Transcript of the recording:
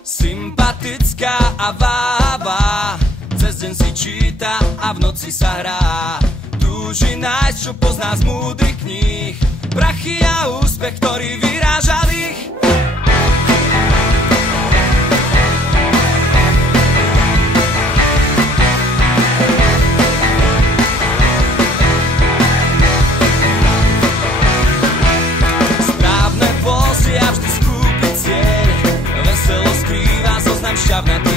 Sympatická a váhavá, cez deň si číta a v noci sa hrá. Túži nájsť, čo pozná z múdrych kníh, prachy a úspech, ktorý vyrážal ich. Správne pózy a vždy skúpi cieľ, veselo skrýva zoznam šťavnatých